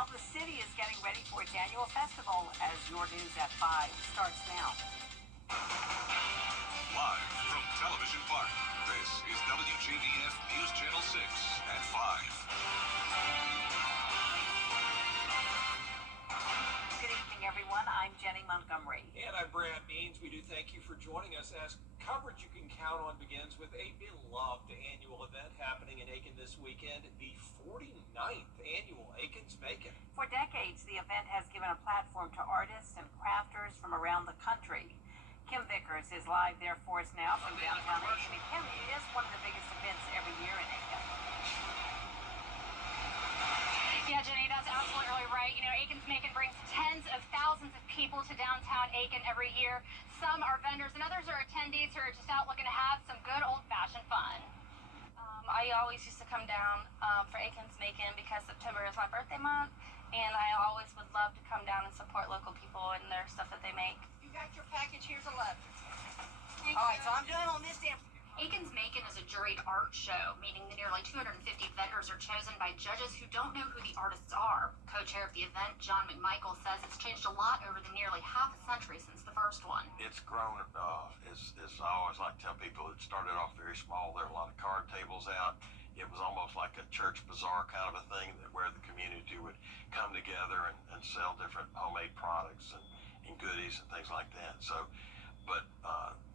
how the city is getting ready for its annual festival as Your News at 5 starts now. Live from Television Park, this is WJBF News Channel 6 at 5. Good evening, everyone. I'm Jenny Montgomery. And I'm Brad Means. We do thank you for joining us as coverage you can count on begins with a beloved annual event happening in Aiken this weekend, the 49th annual Aiken's Macon. For decades, the event has given a platform to artists and crafters from around the country. Kim Vickers is live there for us now from downtown Aiken. And Kim, it is one of the biggest events every year in Aiken. Yeah, Jenny, that's absolutely right. You know, Aiken's Macon brings tens of thousands of people to downtown Aiken every year. Some are vendors and others are attendees who are just out looking to have some good old-fashioned fun. I always used to come down for Aiken's Macon because September is my birthday month, and I always would love to come down and support local people and their stuff that they make. You got your package, here's 11. All right, so I'm done on this damn. Aiken's Macon is a juried art show, meaning the nearly 250 vendors are chosen by judges who don't know who the artists are. Co-chair of the event, John McMichael, says it's changed a lot over the nearly half a century since the first one. It's grown, as I always like to tell people, it started off very small. There were a lot of card tables out. It was almost like a church bazaar kind of a thing where the community would come together and sell different homemade products and goodies and things like that. So, but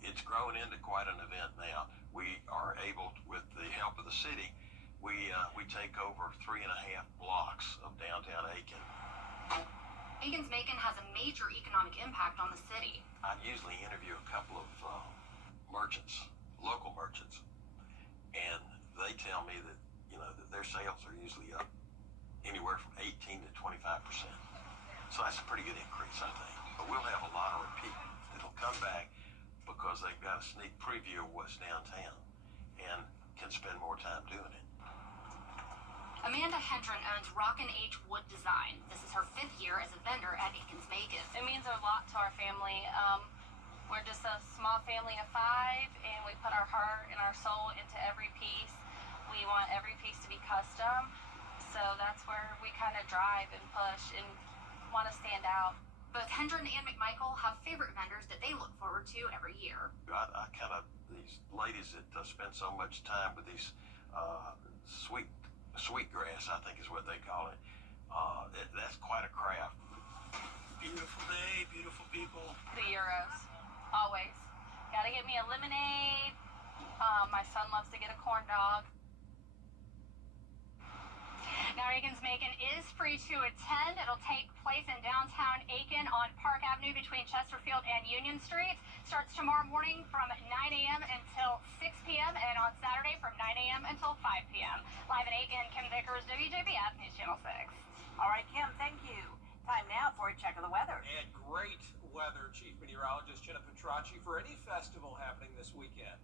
it's grown into quite an event now. We are able, with the help of the city, we take over 3.5 blocks of downtown Aiken. Aiken's Macon has a major economic impact on the city. I usually interview a couple of merchants, local merchants, and they tell me that, you know, that their sales are usually up anywhere from 18 to 25%. So that's a pretty good increase, I think. But we'll have a lot of repeat that'll come back because they've got a sneak preview of what's downtown and can spend more time doing it. Amanda Hendren owns Rockin' H Wood Design. This is her 5th year as a vendor at Aiken's Macon. It means a lot to our family. We're just a small family of 5, and we put our heart and our soul into every piece. We want every piece to be custom, so that's where we kind of drive and push and want to stand out. Both Hendren and McMichael have favorite vendors that they look forward to every year. I kind of, these ladies that spend so much time with these sweet grass, I think is what they call it. That's quite a craft. Beautiful day, beautiful people. The Euros, always. Gotta get me a lemonade. My son loves to get a corn dog. Now, Aiken's Macon is free to attend. It'll take place in downtown Aiken on Park Avenue between Chesterfield and Union Streets. Starts tomorrow morning from 9 a.m. until 6 p.m. and on Saturday from 9 a.m. until 5 p.m. Live in Aiken, Kim Vickers, WJBF News Channel 6. All right, Kim, thank you. Time now for a check of the weather. And great weather, Chief Meteorologist Jenna Petracci, for any festival happening this weekend.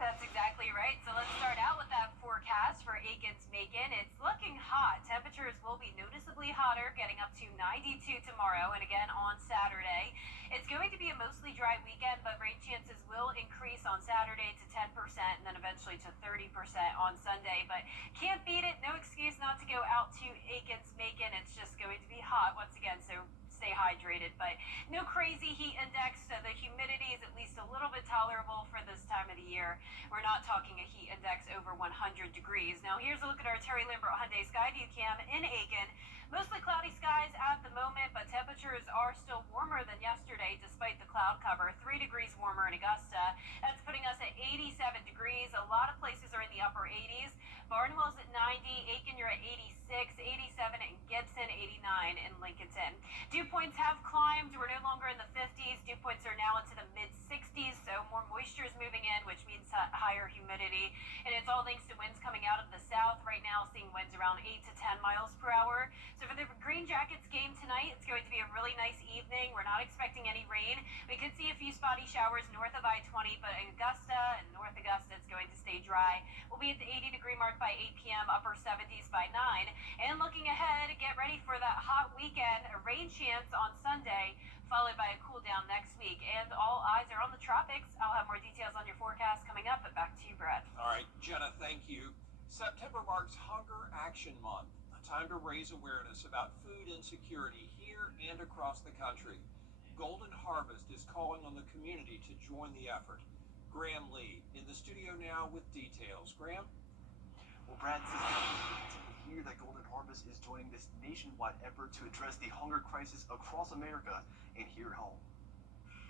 That's exactly right. So let's start out with that forecast for Aiken's Macon. It's looking hot. Temperatures will be noticeably hotter, getting up to 92 tomorrow and again on Saturday. It's going to be a mostly dry weekend, but rain chances will increase on Saturday to 10% and then eventually to 30% on Sunday. But can't beat it. No excuse not to go out to Aiken's Macon. It's just going to be hot once again, so stay hydrated, but no crazy heat index, so the humidity is at least a little bit tolerable for this time of the year. We're not talking a heat index over 100 degrees. Now here's a look at our Terry Lambert Hyundai Skyview Cam in Aiken. Mostly cloudy skies at the moment, but temperatures are still warmer than yesterday despite the cloud cover. 3 degrees warmer in Augusta. That's putting us at 87 degrees. A lot of places are in the upper 80s. Barnwell's at 90, Aiken you're at 86, 87 in Gibson, 89 in Lincolnton. Dew points have climbed. We're no longer in the 50s. Dew points are now into the mid-60s, so more moisture is moving in, which means higher humidity. And it's all thanks to winds coming out of the south. Right now, seeing winds around 8 to 10 miles per hour. So for the Green Jackets game tonight, it's going to be a really nice evening. We're not expecting any rain. We could see a few spotty showers north of I-20, but in Augusta and North Augusta, it's going to stay dry. We'll be at the 80-degree mark by 8 p.m., upper 70s by 9. And looking ahead, get ready for that hot weekend. A rain chance on Sunday, followed by a cool down next week. And all eyes are on the tropics. I'll have more details on your forecast coming up, but back to you, Brett. All right, Jenna, thank you. September marks Hunger Action Month. a time to raise awareness about food insecurity here and across the country. Golden Harvest is calling on the community to join the effort. Graham Lee in the studio now with details. Graham? Well, Brad, this is great to hear that Golden Harvest is joining this nationwide effort to address the hunger crisis across America and here at home.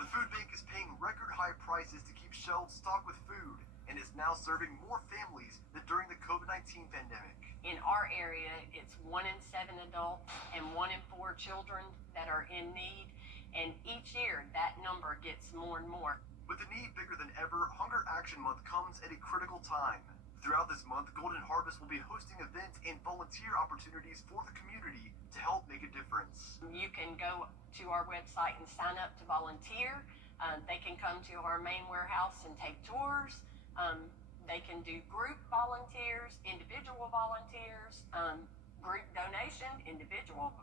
The food bank is paying record high prices to keep shelves stocked with food and is now serving more families than during the COVID-19 pandemic. In our area, it's 1 in 7 adults and 1 in 4 children that are in need. And each year, that number gets more and more. With the need bigger than ever, Hunger Action Month comes at a critical time. Throughout this month, Golden Harvest will be hosting events and volunteer opportunities for the community to help make a difference. You can go to our website and sign up to volunteer. They can come to our main warehouse and take tours. They can do group volunteers, individual volunteers, group donation, individual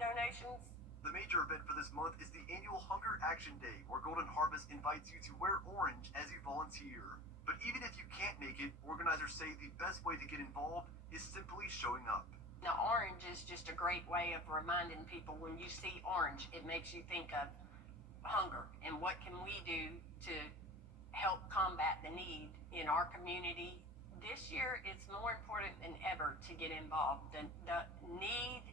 donations. The major event for this month is the annual Hunger Action Day, where Golden Harvest invites you to wear orange as you volunteer. But even if you can't make it, organizers say the best way to get involved is simply showing up. Now, orange is just a great way of reminding people when you see orange, it makes you think of hunger and what can we do to help combat the need in our community. This year, it's more important than ever to get involved. The need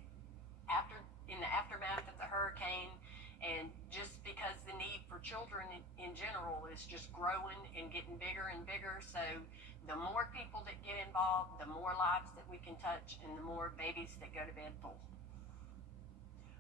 in the aftermath of the hurricane, and just because the need for children in general is just growing and getting bigger and bigger. So the more people that get involved, the more lives that we can touch, and the more babies that go to bed full.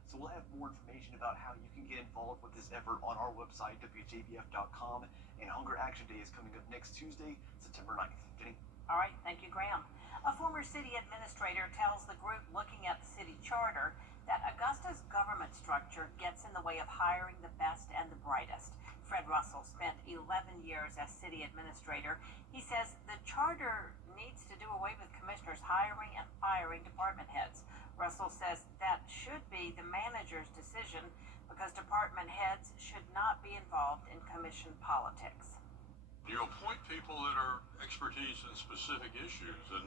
So we'll have more information about how you can get involved with this effort on our website, WJBF.com. And Hunger Action Day is coming up next Tuesday, September 9th. Jenny? All right, thank you, Graham. A former city administrator tells the group looking at the city charter that Augusta's government structure gets in the way of hiring the best and the brightest. Fred Russell spent 11 years as city administrator. He says the charter needs to do away with commissioners hiring and firing department heads. Russell says that should be the manager's decision because department heads should not be involved in commission politics. You appoint people that are expertise in specific issues, and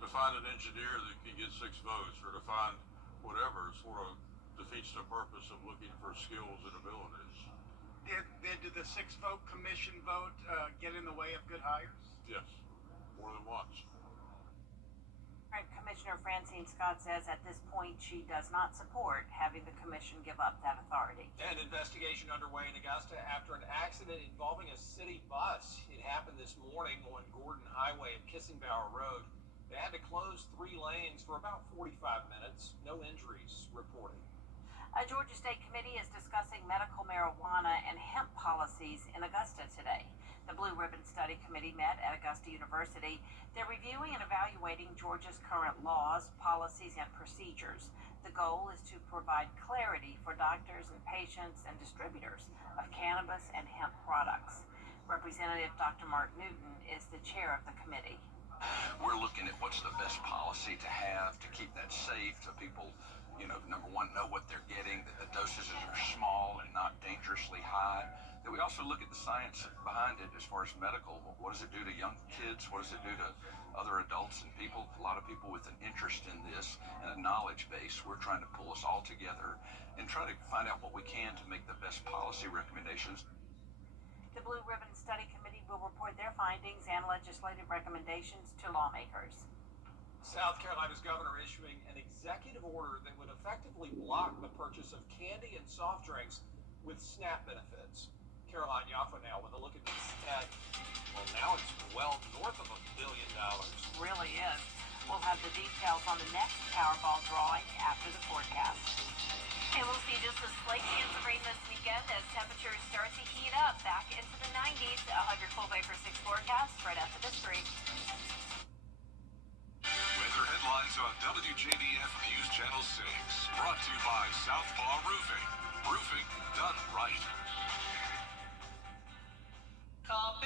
to find an engineer that can get 6 votes or to find whatever sort of defeats the purpose of looking for skills and abilities. Did the 6-vote commission vote get in the way of good hires? Yes, more than once. Current Commissioner Francine Scott says at this point she does not support having the commission give up that authority. An investigation underway in Augusta after an accident involving a city bus. It happened this morning on Gordon Highway at Kissingbauer Road. They had to close 3 lanes for about 45 minutes. No injuries reported. A Georgia State Committee is discussing medical marijuana and hemp policies in Augusta today. The Blue Ribbon Study Committee met at Augusta University. They're reviewing and evaluating Georgia's current laws, policies, and procedures. The goal is to provide clarity for doctors and patients and distributors of cannabis and hemp products. Representative Dr. Mark Newton is the chair of the committee. We're looking at what's the best policy to have to keep that safe, so people, number one, know what they're getting, that the dosages are small and not dangerously high. That we also look at the science behind it as far as medical. What does it do to young kids? What does it do to other adults and people? A lot of people with an interest in this and a knowledge base. We're trying to pull us all together and try to find out what we can to make the best policy recommendations. The Blue Ribbon Study Committee will report their findings and legislative recommendations to lawmakers. South Carolina's governor issuing an executive order that would effectively block the purchase of candy and soft drinks with SNAP benefits. Caroline Yaffa now with a look at this at, well, now it's well north of $1 billion. Really is. We'll have the details on the next Powerball drawing after the forecast. And we'll see just a slight chance of rain this weekend as temperatures start to heat up back into the 90s. 100 full by for 6 forecast right after this break. Weather headlines on WJBF News Channel 6. Brought to you by Southpaw Roofing. Roofing done right. Now,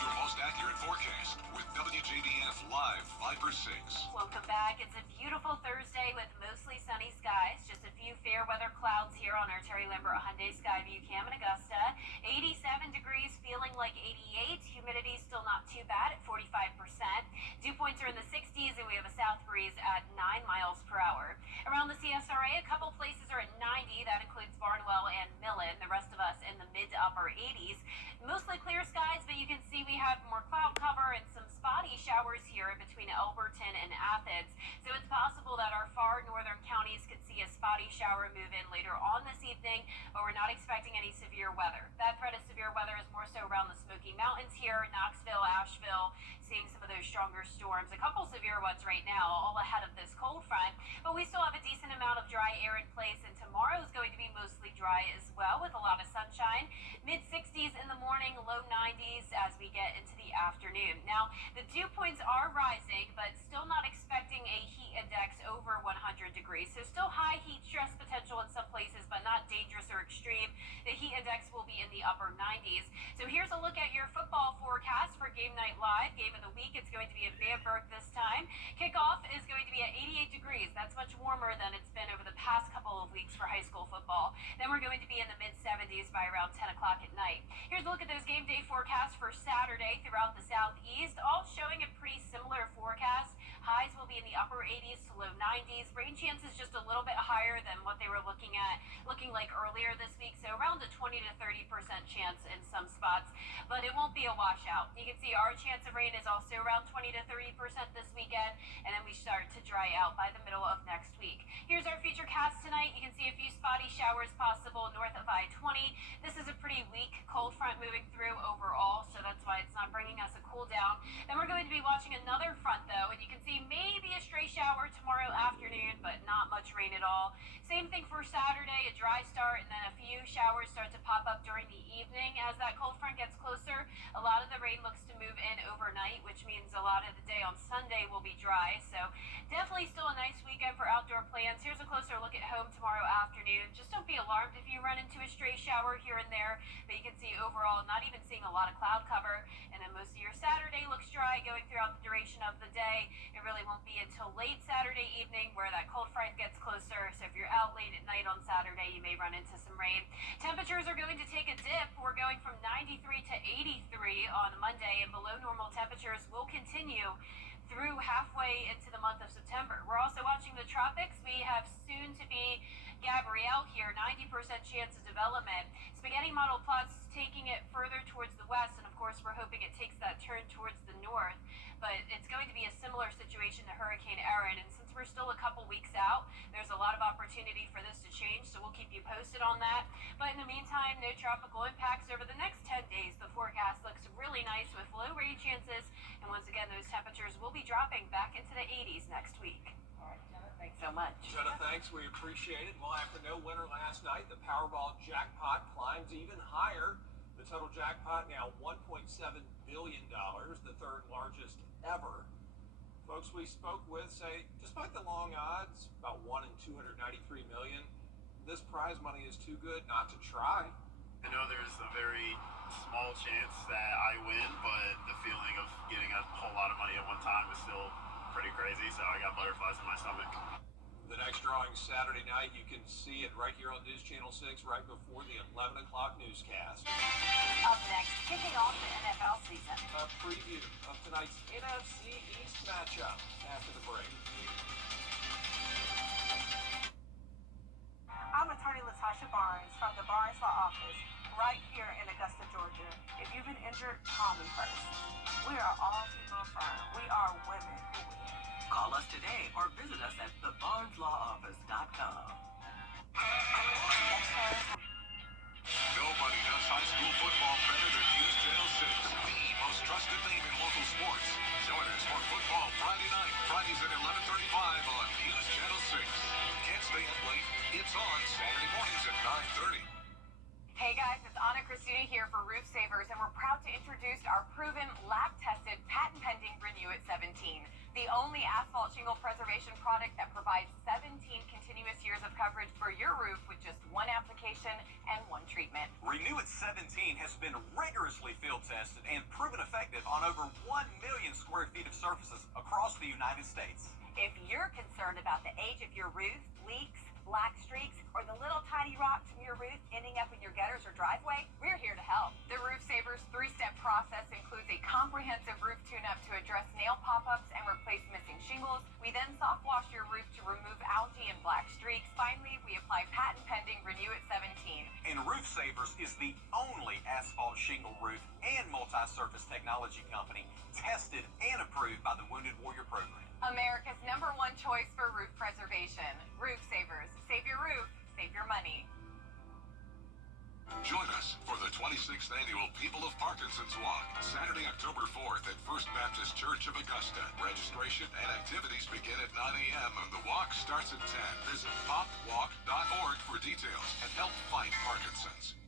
your most accurate forecast with WJBF Live 5/6. Welcome back. It's a beautiful Thursday with mostly sunny skies. Just a few fair weather clouds clouds here on our Terry Lambert Hyundai Skyview Cam in Augusta. 87 degrees, feeling like 88. Humidity still not too bad at 45%. Dew points are in the 60s, and we have a south breeze at 9 miles per hour. Around the CSRA, a couple places are at 90. That includes Barnwell and Millen. The rest of us in the mid to upper 80s. Mostly clear skies, but you can see we have more cloud cover and some spotty showers here in between Elberton and Athens. So it's possible that our far northern counties could see a spotty shower move in later on this evening, but we're not expecting any severe weather. That threat of severe weather is more so around the Smoky Mountains here, Knoxville, Asheville, seeing some of those stronger storms. A couple severe ones right now, all ahead of this cold front, but we still have a decent amount of dry air in place, and tomorrow is going to be mostly dry as well with a lot of sunshine. Mid 60s in the morning, low 90s as we get into the afternoon. Now, the dew points are rising, but still not expecting a heat index over 100 degrees. So still high heat stress potential in some places, but not dangerous or extreme. The heat index will be in the upper 90s. So here's a look at your football forecast for Game Night Live. Game of the week, it's going to be in Bamberg this time. Kickoff is going to be at 88 degrees. That's much warmer than it's been over the past couple of weeks for high school football. Then we're going to be in the mid 70s by around 10 o'clock at night. Here's a look at those game day forecasts for Saturday throughout the southeast, all showing a pretty similar forecast. Highs will be in the upper 80s to low 90s. Rain chances just a little bit higher than what they were looking like earlier this week, so around a 20 to 30% chance in some spots, but it won't be a washout. You can see our chance of rain is also around 20 to 30% this weekend, and then we start to dry out by the middle of next week. Here's our future cast tonight. You can see a few spotty showers possible north of I-20. This is a pretty weak cold front moving through overall, so that's why it's not bringing us a cool down. Then we're going to be watching another front though, and you can see maybe a stray shower tomorrow afternoon, but not much rain at all. Same thing for Saturday, a dry start, and then a few showers start to pop up during the evening as that cold front gets closer. A lot of the rain looks to move in overnight, which means a lot of the day on Sunday will be dry. So definitely still a nice weekend for outdoor plans. Here's a closer look at home tomorrow afternoon. Just don't be alarmed if you run into a stray shower here and there, but you can see overall not even seeing a lot of cloud cover. And then most of your Saturday looks dry going throughout the duration of the day. It really won't be until late Saturday evening where that cold front gets closer. So if you're out late at night on Saturday, you may run into some rain. Temperatures are going to take a dip. We're going from 93 to 83 on Monday, and below normal temperatures will continue through halfway into the month of September. We're also watching the tropics. We have soon to be Gabrielle here, 90% chance of development. Spaghetti model plots taking it further towards the west, and of course we're hoping it takes that turn towards the north, but it's going to be a similar situation to Hurricane Erin, and since we're still a couple weeks out, there's a lot of opportunity for this to change, so we'll keep you posted on that. But in the meantime, no tropical impacts over the next 10 days. The forecast looks really nice with low rain chances, and once again, those temperatures will be dropping back into the 80s next week. All right, Jenna, thanks so much. Jenna, thanks. We appreciate it. Well, after no winner last night, the Powerball jackpot climbs even higher. The total jackpot now $1.7 billion, the third largest ever. Folks we spoke with say, despite the long odds, about 1 in 293 million, this prize money is too good not to try. I know there's a very small chance that I win, but the feeling of getting a whole lot of money at one time is still pretty crazy, so I got butterflies in my stomach. The next drawing Saturday night, you can see it right here on News Channel 6 right before the 11 o'clock newscast. Up next, kicking off the NFL season. A preview of tonight's NFC East matchup after the break. I'm attorney Latasha Barnes from the Barnes Law Office right here in Augusta, Georgia. If you've been injured, call me first. We are all female firm. We are women who win. Call us today or visit us at thebarneslawoffice.com. Nobody does high school football better than News Channel 6, the most trusted name in local sports. Join us for football Friday night, Fridays at 11:35 on News Channel 6. Can't stay up late. It's on Saturday mornings at 9:30. Hey guys, it's Anna Christina here for Roof Savers, and we're proud to introduce our proven, lab-tested, patent-pending Renew It 17, the only asphalt shingle preservation product that provides 17 continuous years of coverage for your roof with just one application and one treatment. Renew It 17 has been rigorously field tested and proven effective on over 1 million square feet of surfaces across the United States. If you're concerned about the age of your roof, leaks, black streaks, or the little tiny rocks from your roof ending up in your gutters or driveway? We're here to help. The Roof Savers 3-step process includes a comprehensive roof tune-up to address nail pop-ups and replace missing shingles. We then soft wash your roof to remove algae and black streaks. Finally, we apply patent-pending Renew It 17. And Roof Savers is the only asphalt shingle roof and multi-surface technology company tested and approved by the Wounded Warrior Program. America's #1 choice for roof preservation. Roof Savers. Save your roof, save your money. Join us for the 26th Annual People of Parkinson's Walk, Saturday, October 4th at First Baptist Church of Augusta. Registration and activities begin at 9 a.m. and the walk starts at 10. Visit popwalk.org for details and help fight Parkinson's.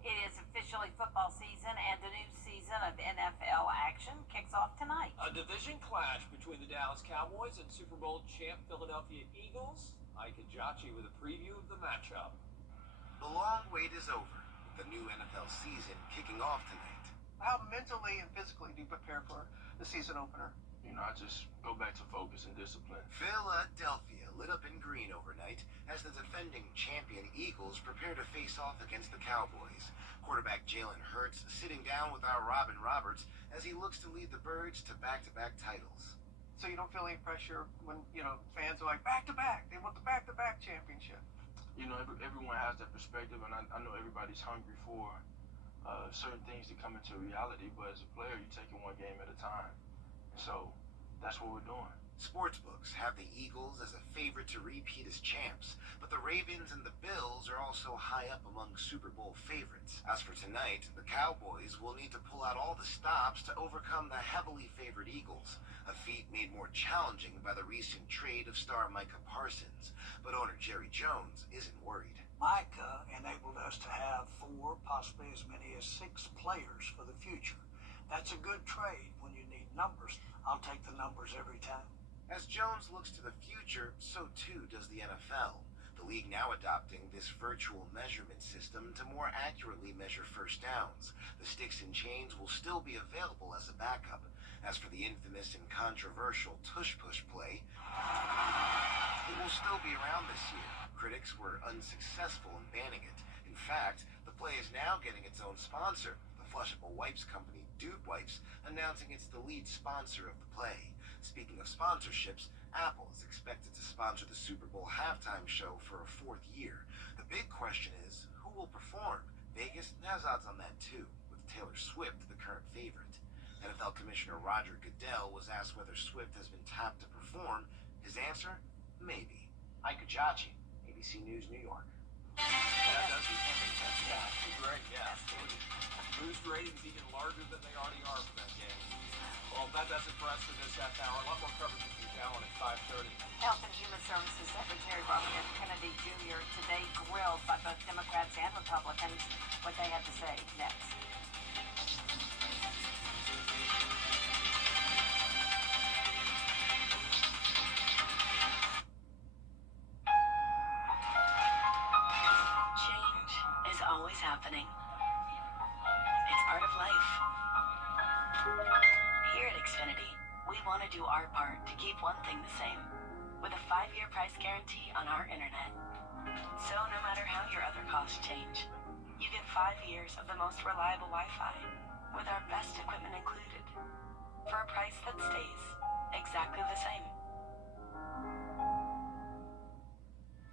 It is officially football season, and a new season of NFL action kicks off tonight. A division clash between the Dallas Cowboys and Super Bowl champ Philadelphia Eagles. Ike Ajachi with a preview of the matchup. The long wait is over, with the new NFL season kicking off tonight. How mentally and physically do you prepare for the season opener? You know, I just go back to focus and discipline. Philadelphia lit up in green overnight as the defending champion Eagles prepare to face off against the Cowboys. Quarterback Jalen Hurts sitting down with our Robin Roberts as he looks to lead the Birds to back-to-back titles. So you don't feel any pressure when, fans are like, back-to-back. They want the back-to-back championship. You know, everyone has that perspective, and I know everybody's hungry for certain things to come into reality, but as a player, you take it one game at a time. So that's what we're doing. Sportsbooks have the Eagles as a favorite to repeat as champs, but the Ravens and the Bills are also high up among Super Bowl favorites. As for tonight, the Cowboys will need to pull out all the stops to overcome the heavily favored Eagles, a feat made more challenging by the recent trade of star Micah Parsons. But owner Jerry Jones isn't worried. Micah enabled us to have 4, possibly as many as 6 players for the future. That's a good trade when you need numbers. I'll take the numbers every time. As Jones looks to the future, so too does the NFL. The league now adopting this virtual measurement system to more accurately measure first downs. The sticks and chains will still be available as a backup. As for the infamous and controversial tush-push play, it will still be around this year. Critics were unsuccessful in banning it. In fact, the play is now getting its own sponsor, the flushable wipes company Dude Wipes, announcing it's the lead sponsor of the play. Speaking of sponsorships, Apple is expected to sponsor the Super Bowl halftime show for a 4th year. The big question is, who will perform? Vegas has odds on that too, with Taylor Swift the current favorite. NFL Commissioner Roger Goodell was asked whether Swift has been tapped to perform. His answer? Maybe. Ike Ajachi, ABC News, New York. That does great, yeah. Boost ratings even larger than they already are for that game. Well, that does it for us for this half hour. A lot more coverage with you now on at 5:30. Health and Human Services Secretary Robert F. Kennedy Jr. today grilled by both Democrats and Republicans. What they had to say next. Change is always happening. It's part of life. Here at Xfinity, we want to do our part to keep one thing the same, with a 5-year price guarantee on our internet. So no matter how your other costs change, you get 5 years of the most reliable Wi-Fi, with our best equipment included, for a price that stays exactly the same.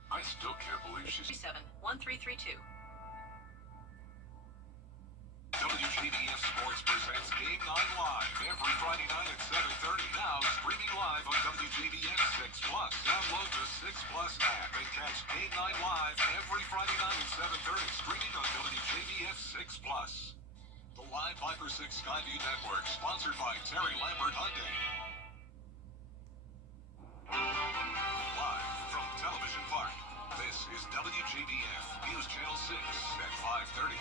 I still can't believe she's 371332. WJBF Sports presents Game 9 Live every Friday night at 7:30. Now streaming live on WJBF 6 Plus. Download the 6 Plus app and catch Game 9 Live every Friday night at 7:30. Streaming on WJBF 6 Plus. The Live Viper 6 Skyview Network, sponsored by Terry Lambert Hyundai. Live from Television Park, this is WJBF News Channel 6 at 5:30.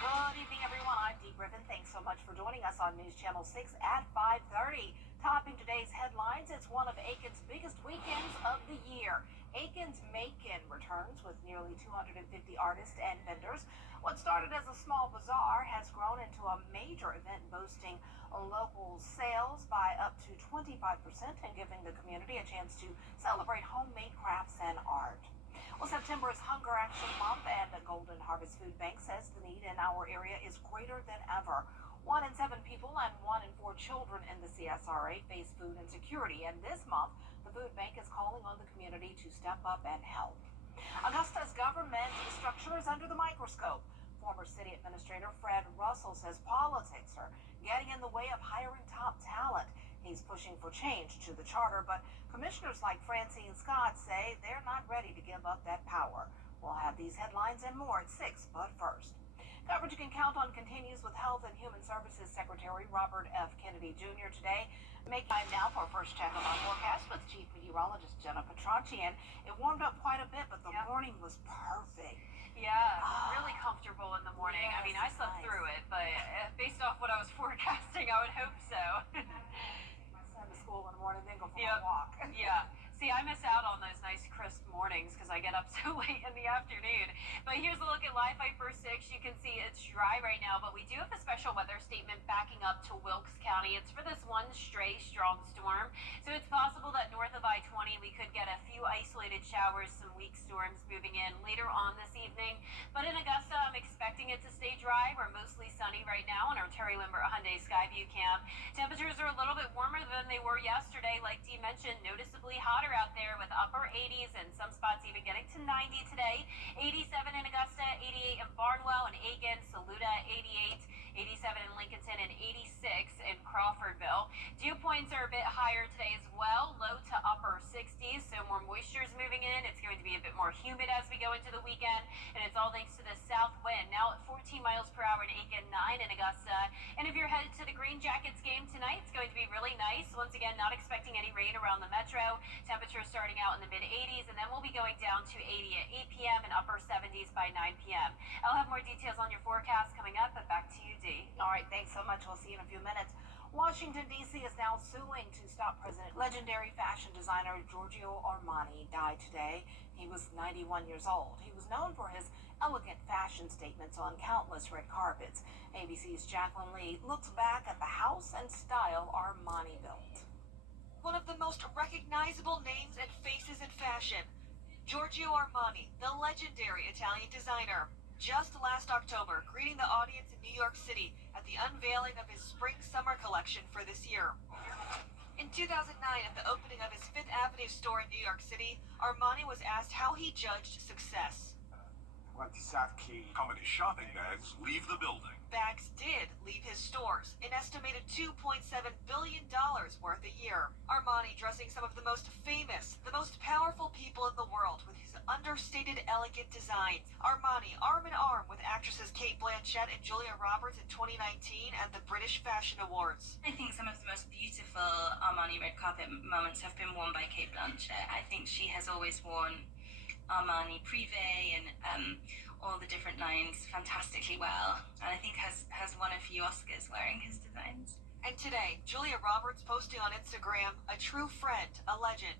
Good evening, everyone. I'm Dee Griffin. Thanks so much for joining us on News Channel 6 at 5:30. Topping today's headlines, it's one of Aiken's biggest weekends of the year. Aiken's Macon returns with nearly 250 artists and vendors. What started as a small bazaar has grown into a major event boasting local sales by up to 25% and giving the community a chance to celebrate homemade crafts and art. Well, September is Hunger Action Month, and the Golden Harvest Food Bank says the need in our area is greater than ever. 1 in 7 people and 1 in 4 children in the CSRA face food insecurity, and this month the food bank is calling on the community to step up and help. Augusta's government structure is under the microscope. Former city administrator Fred Russell says politics are getting in the way of hiring top talent. He's pushing for change to the charter, but commissioners like Francine Scott say they're not ready to give up that power. We'll have these headlines and more at 6, but first. Coverage you can count on continues with Health and Human Services Secretary Robert F. Kennedy Jr. today. Making time now for our first check of our forecast with Chief Meteorologist Jenna Petracci. And it warmed up quite a bit, but the morning was perfect. Yeah, really comfortable in the morning. Yes, I mean, I slept through it, but based off what I was forecasting, I would hope so. My son to school in the morning, then go for a walk. Yeah. See, I miss out on those nice crisp mornings because I get up so late in the afternoon. But here's a look at Live Fight First 6. You can see it's dry right now, but we do have a special weather statement backing up to Wilkes County. It's for this one stray strong storm. So it's possible that north of I-20 we could get a few isolated showers, some weak storms moving in later on this evening. But in Augusta, I'm expecting it to stay dry. We're mostly sunny right now on our Terry Limber Hyundai Skyview cam. Temperatures are a little bit warmer than they were yesterday. Like Dee mentioned, noticeably hotter out there with upper 80s and some spots even getting to 90 today. 87 in Augusta, 88 in Barnwell and Aiken, Saluda 88, 87 in Lincolnton, and 86 in Crawfordville. Dew points are a bit higher today as well, low to upper 60s, so more moisture is moving in. It's going to be a bit more humid as we go into the weekend, and it's all thanks to the south wind. Now at 14 miles per hour in Aiken, 9 in Augusta. And if you're headed to the Green Jackets game tonight, it's going to be really nice. Once again, not expecting any rain around the metro. Temperatures starting out in the mid-80s, and then we'll be going down to 80 at 8 p.m. and upper 70s by 9 p.m. I'll have more details on your forecast coming up, but back to you, Dee. All right, thanks so much. We'll see you in a few minutes. Washington, D.C. is now suing to stop President. Legendary fashion designer Giorgio Armani died today. He was 91 years old. He was known for his elegant fashion statements on countless red carpets. ABC's Jacqueline Lee looks back at the house and style Armani built. One of the most recognizable names and faces in fashion, Giorgio Armani, the legendary Italian designer. Just last October, greeting the audience in New York City at the unveiling of his spring-summer collection for this year. In 2009, at the opening of his Fifth Avenue store in New York City, Armani was asked how he judged success. How many shopping bags leave the building? Bags did leave his stores, an estimated $2.7 billion worth a year. Armani dressing some of the most famous, the most powerful people in the world with his understated, elegant designs. Armani arm in arm with actresses Cate Blanchett and Julia Roberts in 2019 at the British Fashion Awards. I think some of the most beautiful Armani red carpet moments have been worn by Cate Blanchett. I think she has always worn Armani Privé and all the different lines fantastically well, and I think has won a few Oscars wearing his designs. And today, Julia Roberts posting on Instagram, a true friend, a legend.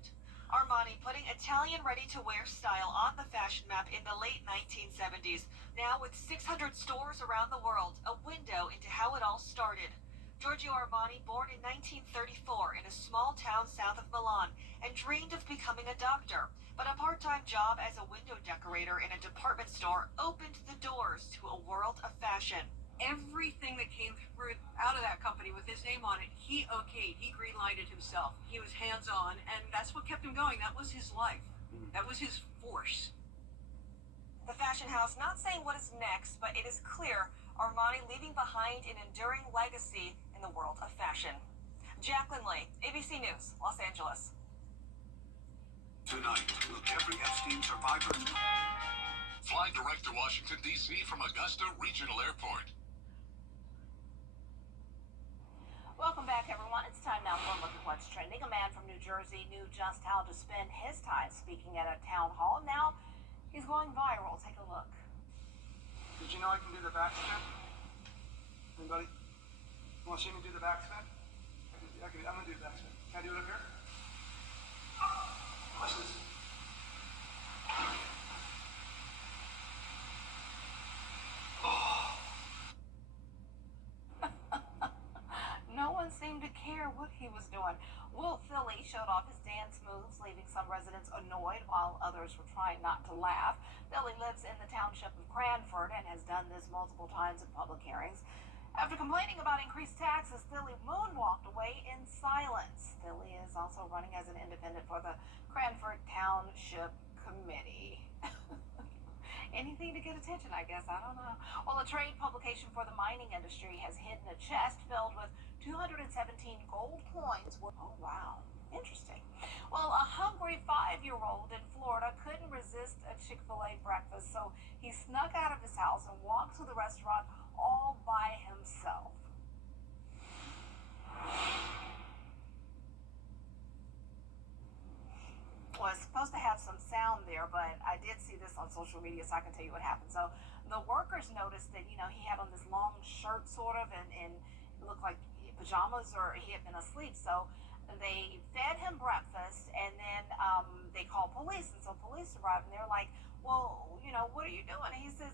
Armani putting Italian ready-to-wear style on the fashion map in the late 1970s. Now with 600 stores around the world, a window into how it all started. Giorgio Armani, born in 1934 in a small town south of Milan, and dreamed of becoming a doctor. But a part-time job as a window decorator in a department store opened the doors to a world of fashion. Everything that came through out of that company with his name on it, he okayed, he green-lighted himself. He was hands-on, and that's what kept him going. That was his life. That was his force. The fashion house not saying what is next, but it is clear Armani leaving behind an enduring legacy in the world of fashion. Jacqueline Lee, ABC News, Los Angeles. Tonight, will Jeffrey Epstein survivor fly direct to Washington, D.C. from Augusta Regional Airport? Welcome back, everyone. It's time now for a look at what's trending. A man from New Jersey knew just how to spend his time speaking at a town hall. Now he's going viral. Take a look. Did you know I can do the backspin? Anybody? You want to see me do the backspin? I'm going to do the backspin. Can I do it up here? Watch this. off his dance moves, leaving some residents annoyed while others were trying not to laugh. Billy lives in the township of Cranford and has done this multiple times at public hearings. After complaining about increased taxes, Billy moonwalked away in silence. Billy is also running as an independent for the Cranford Township Committee. Anything to get attention, I guess. I don't know. Well, a trade publication for the mining industry has hidden a chest filled with 217 gold coins. Oh, wow. Interesting. Well, a hungry 5-year-old in Florida couldn't resist a Chick-fil-A breakfast, so he snuck out of his house and walked to the restaurant all by himself. Was supposed to have some sound there, but I did see this on social media, so I can tell you what happened. So the workers noticed that, he had on this long shirt sort of, and it looked like pajamas, or he had been asleep. So they fed him breakfast, and then they called police, and so police arrived, and they're like, well, what are you doing? And he says,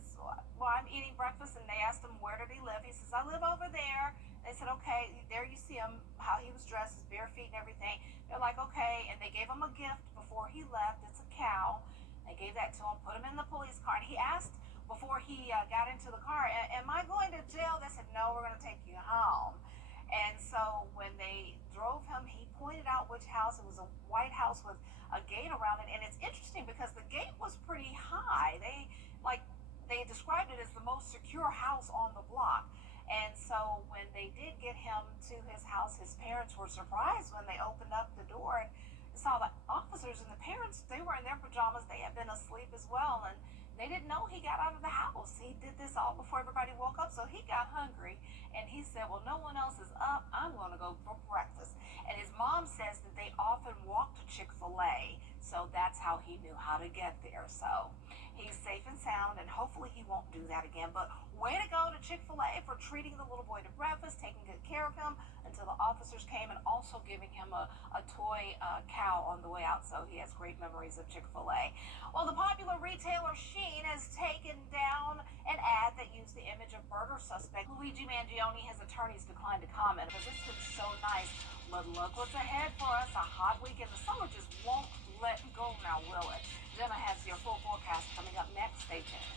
well, I'm eating breakfast. And they asked him, where did he live? He says, I live over there. They said, okay, there you see him, how he was dressed, his bare feet and everything. They're like, okay, and they gave him a gift before he left. It's a cow. They gave that to him, put him in the police car, and he asked before he got into the car, am I going to jail? They said, no, we're going to take you home. And so when they drove him, he pointed out which house. It was a white house with a gate around it, and it's interesting because the gate was pretty high. They described it as the most secure house on the block. And so when they did get him to his house, his parents were surprised when they opened up the door and saw the officers, and the parents, they were in their pajamas. They had been asleep as well, and they didn't know he got out of the house. He did this all before everybody woke up, so he got hungry, and he said, well, no one else is up. I'm going to go for breakfast. And his mom says that they often walk to Chick-fil-A, so that's how he knew how to get there. So he's safe and sound, and hopefully he won't do that again. But way to go to Chick-fil-A for treating the little boy to breakfast, taking good care of him until the officers came, and also giving him a toy cow on the way out. So he has great memories of Chick-fil-A. Well, the popular retailer Shein has taken down an ad that used the image of murder suspect Luigi Mangione. His attorneys declined to comment because it's been so nice. But look what's ahead for us, a hot weekend. The summer just won't let go now, will it? Jenna has your full forecast coming up next. Stay tuned.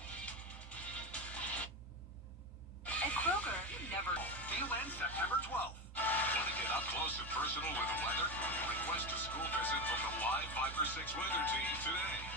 At Kroger, you never Deal ends September 12th. Want to get up close and personal with the weather? Request a school visit from the live 5 for 6 weather team today.